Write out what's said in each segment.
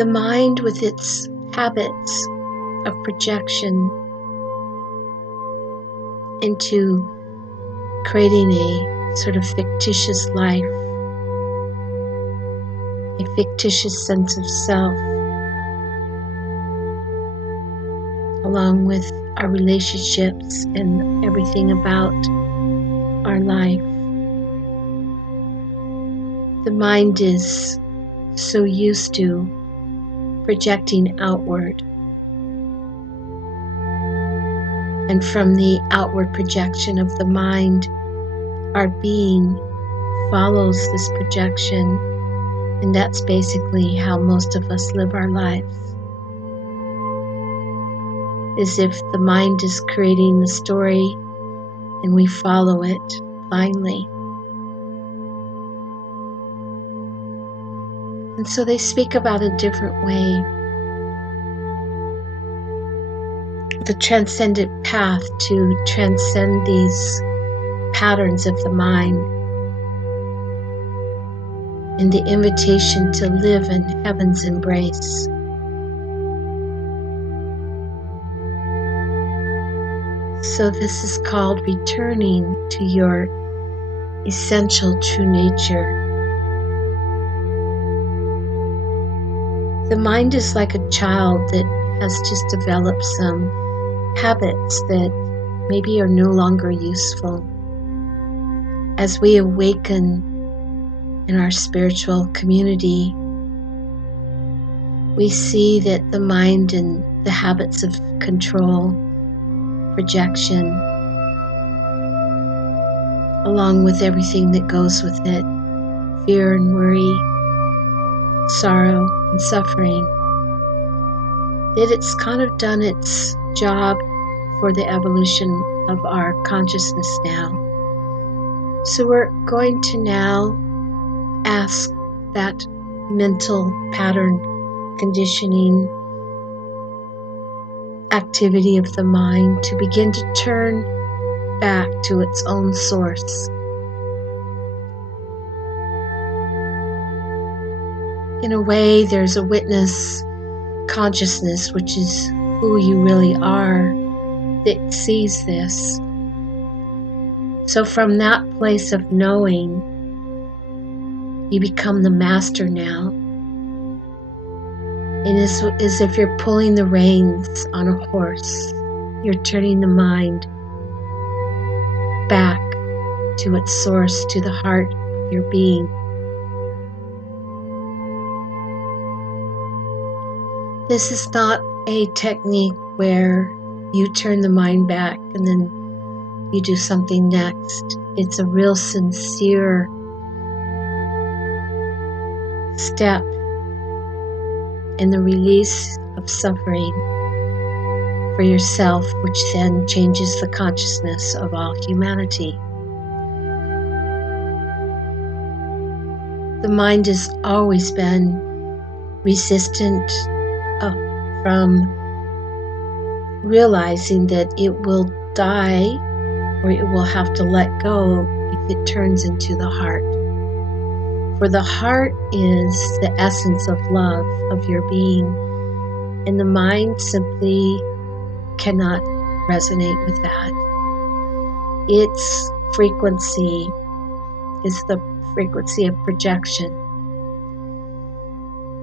The mind, with its habits of projection into creating a sort of fictitious life, a fictitious sense of self, along with our relationships and everything about our life. The mind is so used to projecting outward, and from the outward projection of the mind, our being follows this projection, and that's basically how most of us live our lives. As if the mind is creating the story and we follow it blindly. And so they speak about a different way. The transcendent path to transcend these patterns of the mind, and the invitation to live in heaven's embrace. So this is called returning to your essential true nature. The mind is like a child that has just developed some habits that maybe are no longer useful. As we awaken in our spiritual community, we see that the mind and the habits of control, projection, along with everything that goes with it, fear and worry, sorrow and suffering, that it's kind of done its job for the evolution of our consciousness now. So we're going to now ask that mental pattern conditioning activity of the mind to begin to turn back to its own source. In a way, there's a witness consciousness, which is who you really are, that sees this. So from that place of knowing, you become the master now. And it's as if you're pulling the reins on a horse. You're turning the mind back to its source, to the heart of your being. This is not a technique where you turn the mind back and then you do something next. It's a real sincere step in the release of suffering for yourself, which then changes the consciousness of all humanity. The mind has always been resistant from realizing that it will die or it will have to let go if it turns into the heart. For the heart is the essence of love of your being, and the mind simply cannot resonate with that. Its frequency is the frequency of projection.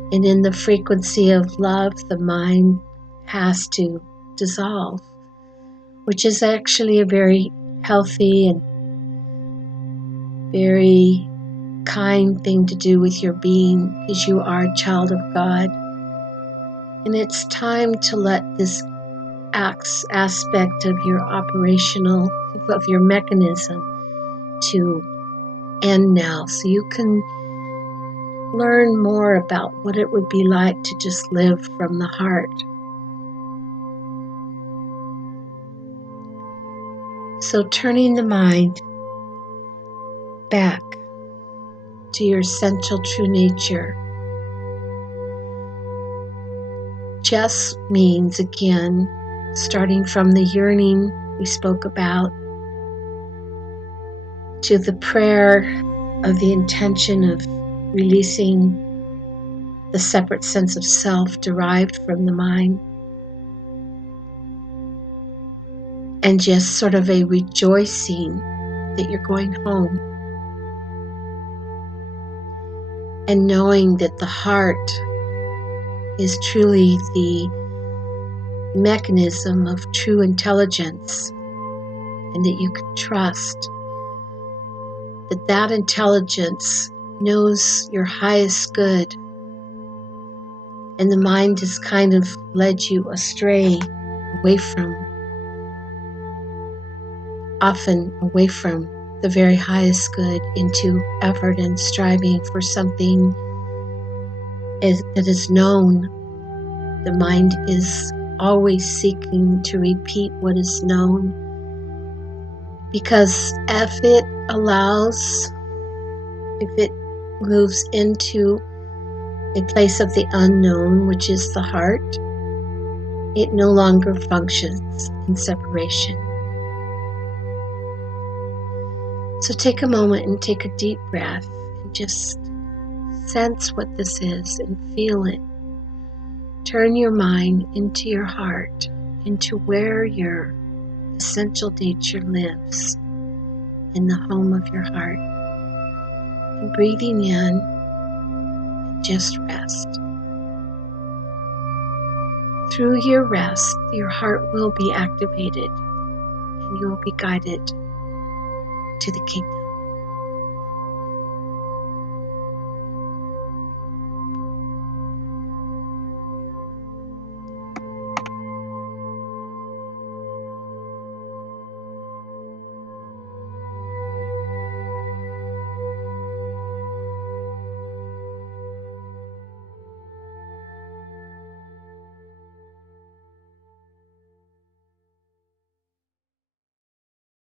And in the frequency of love, the mind has to dissolve, which is actually a very healthy and very kind thing to do with your being, because you are a child of God. And it's time to let this aspect of your operational, of your mechanism to end now, so you can learn more about what it would be like to just live from the heart. So turning the mind back to your essential true nature just means, again, starting from the yearning we spoke about to the prayer of the intention of releasing the separate sense of self derived from the mind, and just sort of a rejoicing that you're going home, and knowing that the heart is truly the mechanism of true intelligence, and that you can trust that that intelligence knows your highest good, and the mind has kind of led you astray, often away from the very highest good, into effort and striving for something that is known. The mind is always seeking to repeat what is known, because if it moves into a place of the unknown, which is the heart, it no longer functions in separation. So take a moment and take a deep breath and just sense what this is and feel it. Turn your mind into your heart, into where your essential nature lives, in the home of your heart. And breathing in, just rest. Through your rest, your heart will be activated and you will be guided to the kingdom.